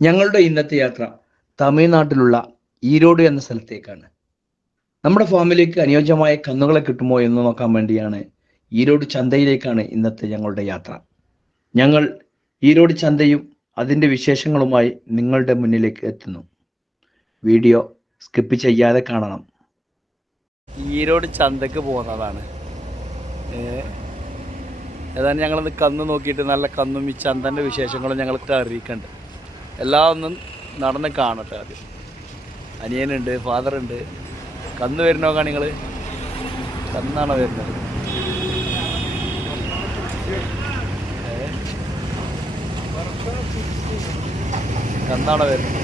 ഞങ്ങളുടെ ഇന്നത്തെ യാത്ര തമിഴ്നാട്ടിലുള്ള ഈരോട് എന്ന സ്ഥലത്തേക്കാണ്. നമ്മുടെ ഫാമിലിക്ക് അനുയോജ്യമായ കന്നുകളെ കിട്ടുമോ എന്ന് നോക്കാൻ വേണ്ടിയാണ് ഈരോട് ചന്തയിലേക്കാണ് ഇന്നത്തെ ഞങ്ങളുടെ യാത്ര. ഞങ്ങൾ ഈരോട് ചന്തയും അതിന്റെ വിശേഷങ്ങളുമായി നിങ്ങളുടെ മുന്നിലേക്ക് എത്തുന്നു. വീഡിയോ സ്കിപ്പ് ചെയ്യാതെ കാണണം. ഈരോട് ചന്തക്ക് പോകുന്നതാണ്. ഏതായാലും ഞങ്ങളത് കന്ന് നോക്കിയിട്ട് നല്ല കന്നും ഈ ചന്തന്റെ വിശേഷങ്ങളും ഞങ്ങൾക്ക് അറിയിക്കണ്ട്. എല്ലാം ഒന്നും നടന്ന് കാണട്ടെ ആദ്യം. അനിയനുണ്ട് ഫാദറുണ്ട്. കന്ന് വരുന്നോക്കാണ് നിങ്ങൾ കന്നാണോ വരുന്നത്? കന്നാണോ വരുന്നത്?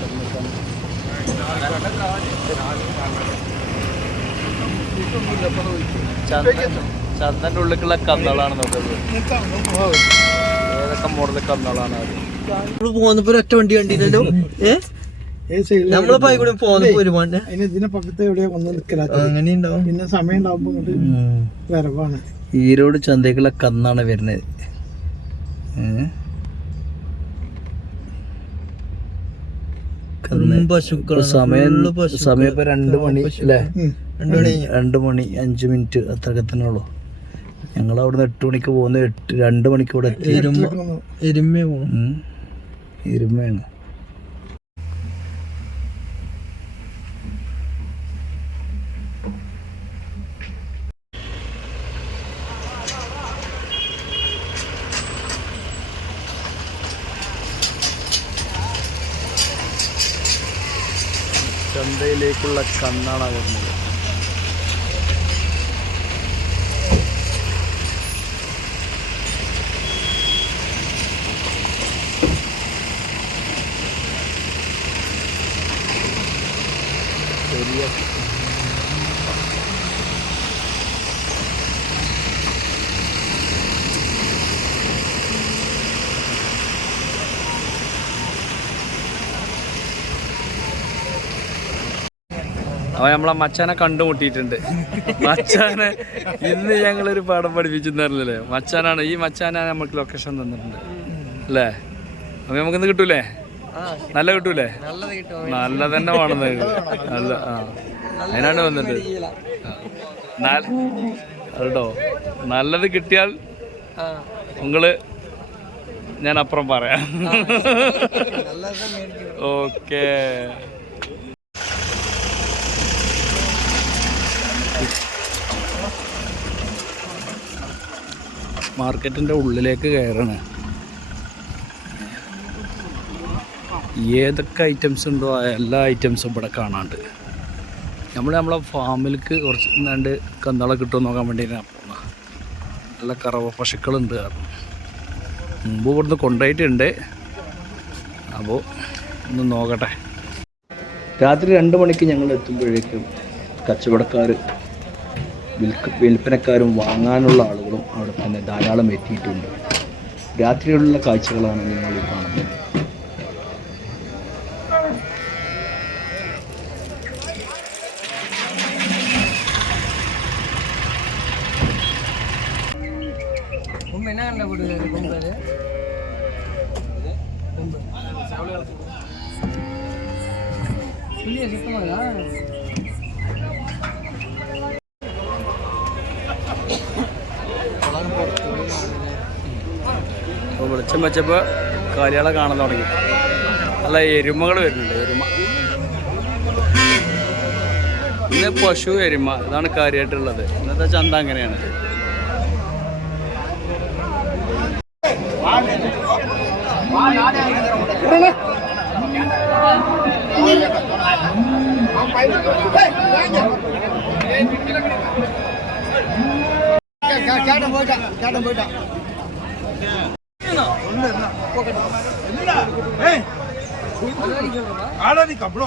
കന്ന്, കന്ന്. ചന്ദൻ ചന്ദന്റെ ഉള്ളിലുള്ള കന്നുകളാണ് നോക്കുന്നത്. ഏതൊക്കെ മോഡൽ കന്നുകളാണ് അത് നമ്മൾ പോന്നപ്പോ ഒറ്റ വണ്ടി കണ്ടില്ലല്ലോ. ഏ? നമ്മളെ പോയി കൂടി പോന്നപ്പോ ഒരുപാട് അതിന് ഇതിനെ പക്കത്ത് എവിടെയാ വന്ന് നിക്കലാത്ത അങ്ങനെ ഉണ്ടാവും. പിന്നെ സമയം ഉണ്ടാവുമ്പോ ഇങ്ങോട്ട് വരവാണ്. ഈരോട് ചന്തയ്ക്കുള്ള കന്നാണ് വരുന്നത്. സമയം സമയം ഇപ്പൊ രണ്ട് മണി അല്ലേ. രണ്ടു മണി രണ്ട് മണി അഞ്ചു മിനിറ്റ് ഉള്ളു. ഞങ്ങൾ അവിടുന്ന് എട്ട് മണിക്ക് പോകുന്ന എട്ട് രണ്ട് മണിക്ക് ഇവിടെ എത്തി. എരുമ എരുമ പോണം ഉം. ഇരുമയാണ് ചന്തയിലേക്കുള്ള കണ്ണാണ് വരുന്നത് ചെറിയ അവൻ നമ്മളെ മച്ചാനെ കണ്ടുമുട്ടിയിട്ടുണ്ട്. മച്ചാനെ ഇന്ന് ഞങ്ങളൊരു പാഠം പഠിപ്പിച്ചിരുന്നല്ലേ മച്ചാനാണ് ഈ മച്ചാനാണ് നമുക്ക് ലൊക്കേഷൻ തന്നിട്ടുണ്ട്. അല്ലേ? അപ്പൊ നമുക്കിന്ന് കിട്ടൂലേ? നല്ല കിട്ടൂലേ? നല്ല തന്നെ വേണമെന്ന് നല്ല ആ. അതിനാണ് വന്നിട്ട്. കേട്ടോ നല്ലത് കിട്ടിയാൽ നിങ്ങൾ ഞാൻ അപ്പുറം പറയാം. ഓക്കെ മാർക്കറ്റിന്റെ ഓക്കേ. മാർക്കറ്റിന്റെ ഉള്ളിലേക്ക് കയറണേ. ഏതൊക്കെ ഐറ്റംസ് ഉണ്ടോ എല്ലാ ഐറ്റംസും ഇവിടെ കാണാണ്ട്. നമ്മൾ നമ്മളെ ഫാമിലേക്ക് കുറച്ച് രണ്ട് കന്നാളെ കിട്ടുമോ നോക്കാൻ വേണ്ടിയിട്ടാണ് പോകുന്നത് നല്ല കറവ പശുക്കളുണ്ട്. കാരണം മുമ്പ് ഇവിടുന്ന് കൊണ്ടുപോയിട്ടുണ്ട്. അപ്പോൾ ഒന്ന് നോക്കട്ടെ. രാത്രി രണ്ട് മണിക്ക് ഞങ്ങൾ എത്തുമ്പോഴേക്കും കച്ചവടക്കാർ വിൽക്ക വിൽപ്പനക്കാരും വാങ്ങാനുള്ള ആളുകളും അവിടെ തന്നെ ധാരാളം എത്തിയിട്ടുണ്ട്. രാത്രിയിലുള്ള കാഴ്ചകളാണ് നിങ്ങൾ കാണുന്നത്. കൊമ്പ് എന്നാ കണ്ട പോടുന്നത് കൊമ്പ് അത് இல்லையா சுத்தமாதா അപ്പോൾ വെളിച്ചം വെച്ചപ്പോൾ കാര്യങ്ങളെ കാണാൻ തുടങ്ങി നല്ല എരുമകൾ വരുന്നുണ്ട് എരുമ ഇന്ന് പശു എരുമ ഇതാണ് കാര്യമായിട്ടുള്ളത് ഇന്നത്തെ ചന്ത അങ്ങനെയാണ് கேட்ட போயிட்டான் கேட்ட போயிட்டான் ஆடாதிக்கு அவ்வளோ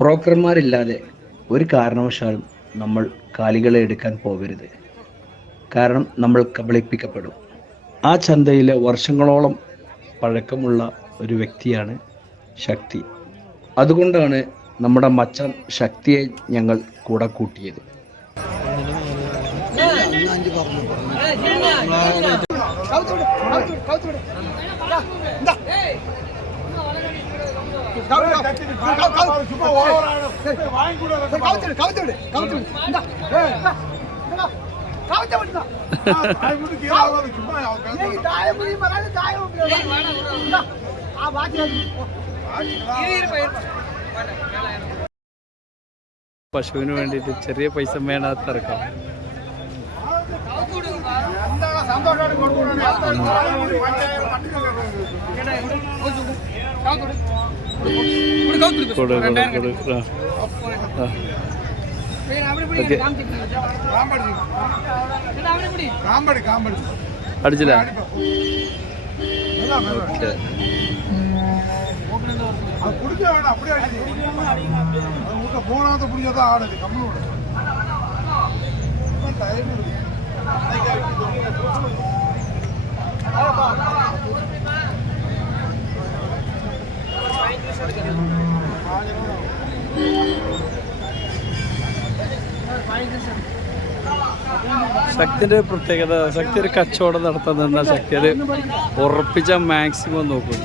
ബ്രോക്കർമാരില്ലാതെ ഒരു കാരണവശാലും നമ്മൾ കാലികളെ എടുക്കാൻ പോകരുത്. കാരണം നമ്മൾ കബളിപ്പിക്കപ്പെടും. ആ ചന്തയിലെ വർഷങ്ങളോളം പഴക്കമുള്ള ഒരു വ്യക്തിയാണ് ശക്തി. അതുകൊണ്ടാണ് നമ്മുടെ മച്ചൻ ശക്തിയെ ഞങ്ങൾ കൂടെ കൂട്ടിയത്. പശുവിന് വേണ്ടിയിട്ട് ചെറിയ പൈസ വേണ്ടാത്ത ഇറക്കാം సంతోషాన్ని కొడుతున్నాను அடிச்சல குடிக்க வேண்டாம் அப்படியே போனாத புரிஞ்சாதான் ஆடுது கம்மலோட ശക്തിന്റെ പ്രത്യേകത ശക്തി ഒരു കച്ചവടം നടത്തുന്ന ശക്തി. അത് ഉറപ്പിച്ച മാക്സിമം നോക്കും.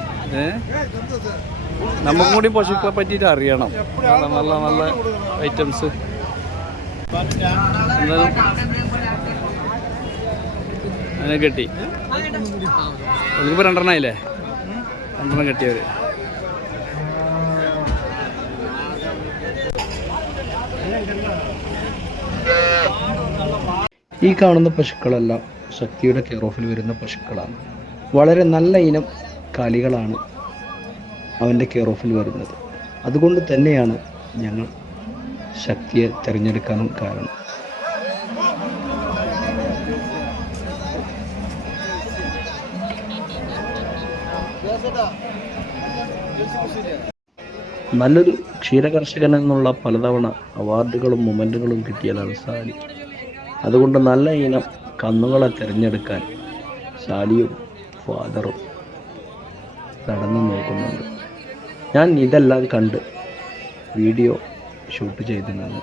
നമുക്കും കൂടി പശുക്കളെ പറ്റിയിട്ട് അറിയണം. നല്ല നല്ല നല്ല ഐറ്റംസ് എന്തായാലും അതിനെ കെട്ടി. അതിലിപ്പോൾ രണ്ടെണ്ണമായില്ലേ രണ്ടെണ്ണം കെട്ടിയവർ ഈ കാണുന്ന പശുക്കളെല്ലാം ശക്തിയുടെ കെയർ ഓഫിൽ വരുന്ന പശുക്കളാണ്. വളരെ നല്ല ഇനം കാലികളാണ് അവന്റെ കെയർ ഓഫിൽ വരുന്നത്. അതുകൊണ്ട് തന്നെയാണ് ഞങ്ങൾ ശക്തിയെ തിരഞ്ഞെടുക്കാനും കാരണം. നല്ലൊരു ക്ഷീരകർഷകൻ എന്നുള്ള പലതവണ അവാർഡുകളും മൊമെന്റുകളും കിട്ടിയതാണ് സാലി അതുകൊണ്ട് നല്ല ഇനം കന്നുകളെ തിരഞ്ഞെടുക്കാൻ സാലിയും ഫാദറും നടന്നു നോക്കുന്നുണ്ട്. ഞാൻ ഇതെല്ലാം കണ്ട് വീഡിയോ ഷൂട്ട് ചെയ്തു നിന്നു.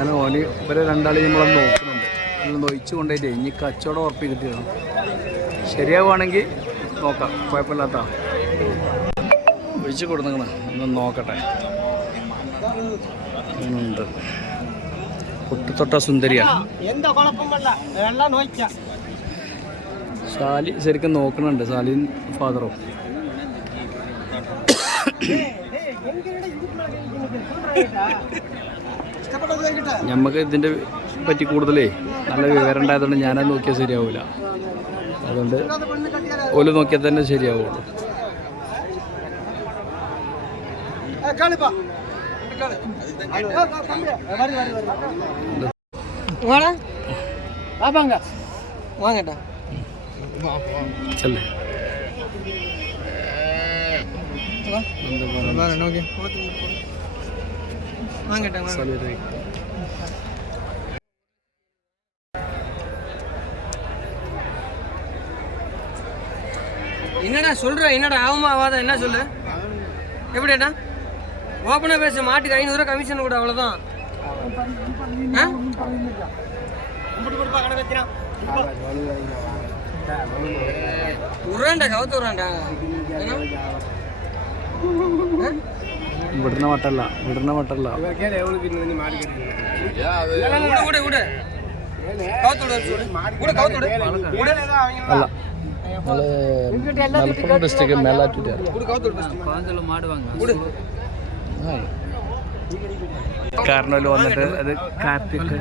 ഞാൻ ഓന് ഇവരെ രണ്ടാളി നമ്മളെ നോക്കുന്നുണ്ട്. ഒന്ന് നോയിച്ചു കൊണ്ടുപോയിട്ട് ഇനി കച്ചവടം ഉറപ്പ് ചെയ്തിട്ടാണ് ശരിയാവുകയാണെങ്കിൽ നോക്കാം. കുഴപ്പമില്ലാത്ത ഒഴിച്ചു കൊടുക്കണം ഒന്ന് നോക്കട്ടെ. കുട്ടിത്തൊട്ട സുന്ദരിയാ. സാലി ശരിക്കും നോക്കണുണ്ട്. സാലിയും ഫാദറും. നമുക്ക് ഇതിന്റെ പറ്റി കൂടുതലേ നല്ല വിവരം ഉണ്ടായതുകൊണ്ട് ഞാനത് നോക്കിയാൽ ശരിയാവില്ല അതുകൊണ്ട് ഓൽ നോക്കിയാൽ തന്നെ ശരിയാവുള്ളൂ. വാങ്ങട്ടാ. ചെല്ലേ. നോക്കി. வாங்க என்னடா சொல்ற? என்னடா ஆகுமா ஆகாத? என்ன சொல்லு? எப்படிடா ஓப்பனா பேச. மாட்டுக்கு ஐநூறுரூவா கமிஷன் கூட அவ்வளோதான் ஆ? உருவாண்டா கவுத்து உருவாண்டா விடுன மட்டல்ல விடுன மட்டல்ல ಅಲ್ಲ ಮಲಪ್ಪುರ ಡಿಸ್ಟಿಕ್ ಮೇಲಾಟಿದೆ കാർണോല് വന്നിട്ട് അത് കാർത്തിക്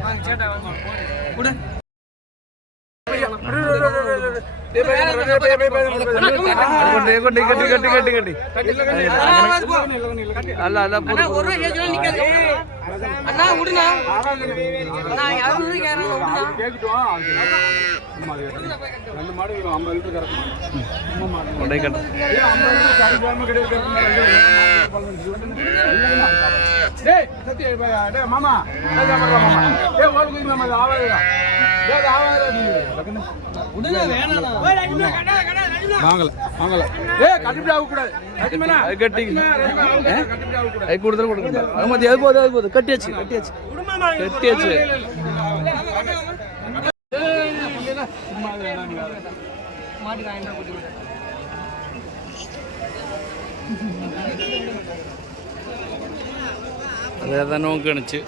ಅಲ್ಲ ಅಲ್ಲ மாமா வாங்கல வாங்கல. ஏ கட்டுப்படி ஆக கூடாது. அது கட்டி கை கூடுதல் கொடுக்க அது மாதிரி அது போதும் அது போதும். கட்டியாச்சு கட்டியாச்சு. கட்டியாச்சு. അതെ അതാ നോക്കണിച്ച്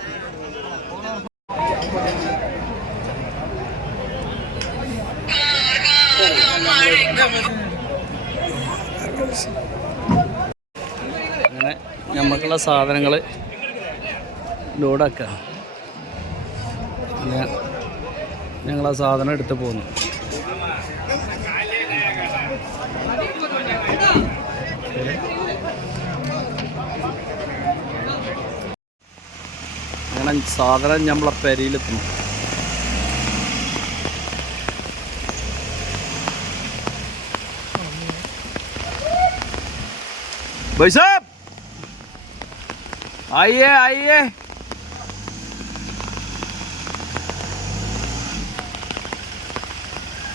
അങ്ങനെ നമുക്കുള്ള സാധനങ്ങൾ ലോഡാക്കുക പിന്നെ ഞങ്ങൾ സാധനം എടുത്തു പോന്നു. അങ്ങനെ സാധനം നമ്മളെ പെരയിലെത്തുന്നു. भाई साहब आइए आइए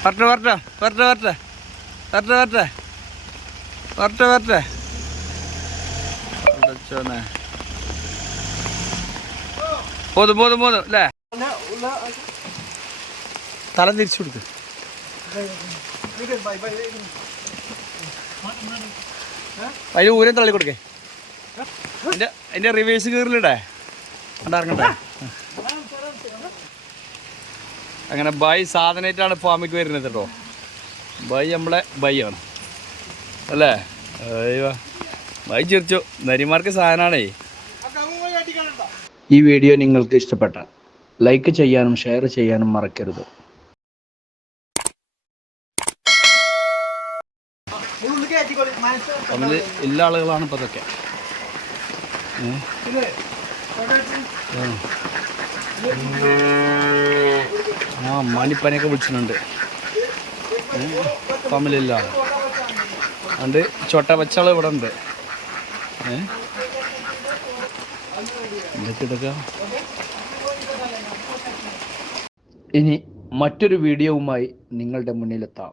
വരട്ടെ വരട്ടെ വരട്ടെ വരട്ടെ വരട്ടെ വരട്ടെ വരട്ടെ വരട്ടെ അടച്ചോനെ പോതും പോതും പോതും അല്ലേ തല തിരിച്ചു കൊടുക്ക് അതിന് ഊരം തള്ളി കൊടുക്കേ. എന്റെ എന്റെ റിവേഴ്സ് കീറിലിടേ. കണ്ടാ അങ്ങനെ ബൈ സാധനമായിട്ടാണ് ഫാമിക്ക് വരുന്നത് കേട്ടോ ബൈ നമ്മളെ ബൈ ആണ്. അല്ലേ? ബൈ ചിരിച്ചു. നരിമാർക്ക് സാധനമാണേ ഈ വീഡിയോ നിങ്ങൾക്ക് ഇഷ്ടപ്പെട്ട ലൈക്ക് ചെയ്യാനും ഷെയർ ചെയ്യാനും മറക്കരുത്. തമ്മിൽ എല്ലാ ആളുകളാണ് ഇപ്പോൾ അതൊക്കെ? ആ. മാനിപ്പനെയൊക്കെ വിളിച്ചിട്ടുണ്ട്. തമ്മിലില്ല. അതുകൊണ്ട് ചൊട്ട പച്ചാൾ ഇവിടെ ഉണ്ട്. ഏ? ഇനി മറ്റൊരു വീഡിയോവുമായി നിങ്ങളുടെ മുന്നിലെത്താം.